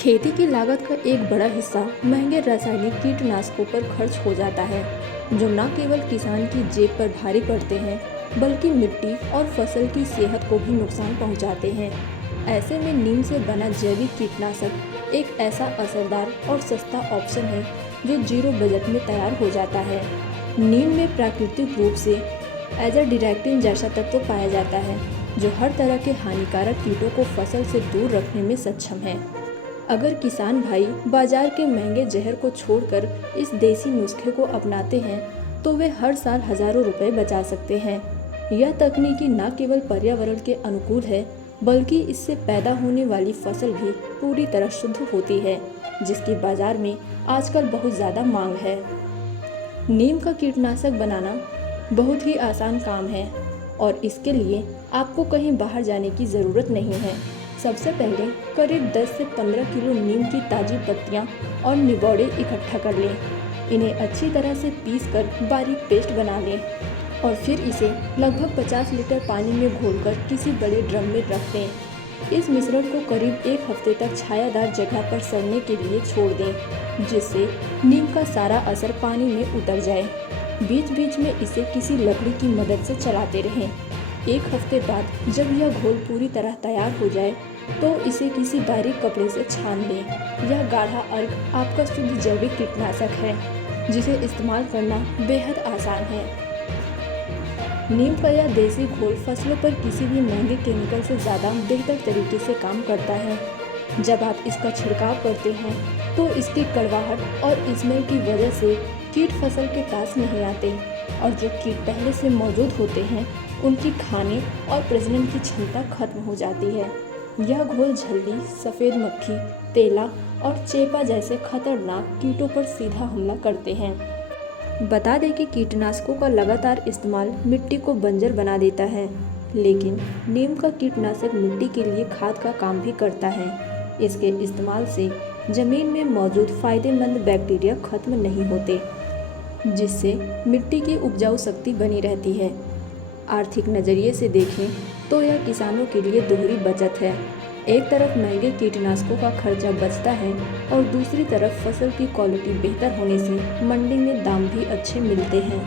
खेती की लागत का एक बड़ा हिस्सा महंगे रासायनिक कीटनाशकों पर खर्च हो जाता है, जो न केवल किसान की जेब पर भारी पड़ते हैं, बल्कि मिट्टी और फसल की सेहत को भी नुकसान पहुंचाते हैं। ऐसे में नीम से बना जैविक कीटनाशक एक ऐसा असरदार और सस्ता ऑप्शन है, जो जीरो बजट में तैयार हो जाता है। नीम में प्राकृतिक रूप से एजाडिरेक्टिन जैसा तत्व पाया जाता है, जो हर तरह के हानिकारक कीटों को फसल से दूर रखने में सक्षम है। अगर किसान भाई बाजार के महंगे जहर को छोड़कर इस देसी नुस्खे को अपनाते हैं, तो वे हर साल हजारों रुपए बचा सकते हैं। यह तकनीकी न केवल पर्यावरण के अनुकूल है, बल्कि इससे पैदा होने वाली फसल भी पूरी तरह शुद्ध होती है, जिसकी बाजार में आजकल बहुत ज़्यादा मांग है। नीम का कीटनाशक बनाना बहुत ही आसान काम है और इसके लिए आपको कहीं बाहर जाने की ज़रूरत नहीं है। सबसे पहले करीब 10 से 15 किलो नीम की ताज़ी पत्तियां और निबोड़े इकट्ठा कर लें। इन्हें अच्छी तरह से पीसकर बारीक पेस्ट बना लें और फिर इसे लगभग 50 लीटर पानी में घोलकर किसी बड़े ड्रम में रख दें। इस मिश्रण को करीब एक हफ्ते तक छायादार जगह पर सड़ने के लिए छोड़ दें, जिससे नीम का सारा असर पानी में उतर जाए। बीच बीच में इसे किसी लकड़ी की मदद से चलाते रहें। एक हफ्ते बाद जब यह घोल पूरी तरह तैयार हो जाए, तो इसे किसी बारीक कपड़े से छान लें। यह गाढ़ा अर्क आपका शुद्ध जैविक कीटनाशक है, जिसे इस्तेमाल करना बेहद आसान है। नीम का यह देसी घोल फसलों पर किसी भी महंगे केमिकल से ज़्यादा बेहतर तरीके से काम करता है। जब आप इसका छिड़काव करते हैं, तो इसकी कड़वाहट और स्मेल की वजह से कीट फसल के पास नहीं आते, और जो कीट पहले से मौजूद होते हैं, उनकी खाने और प्रजनन की क्षमता खत्म हो जाती है। यह घोल झल्ली, सफ़ेद मक्खी, तेला और चेपा जैसे खतरनाक कीटों पर सीधा हमला करते हैं। बता दें कि कीटनाशकों का लगातार इस्तेमाल मिट्टी को बंजर बना देता है, लेकिन नीम का कीटनाशक मिट्टी के लिए खाद का काम भी करता है। इसके इस्तेमाल से ज़मीन में मौजूद फायदेमंद बैक्टीरिया खत्म नहीं होते, जिससे मिट्टी की उपजाऊ शक्ति बनी रहती है। आर्थिक नज़रिए से देखें तो यह किसानों के लिए दोहरी बचत है। एक तरफ महंगे कीटनाशकों का खर्चा बचता है और दूसरी तरफ फसल की क्वालिटी बेहतर होने से मंडी में दाम भी अच्छे मिलते हैं।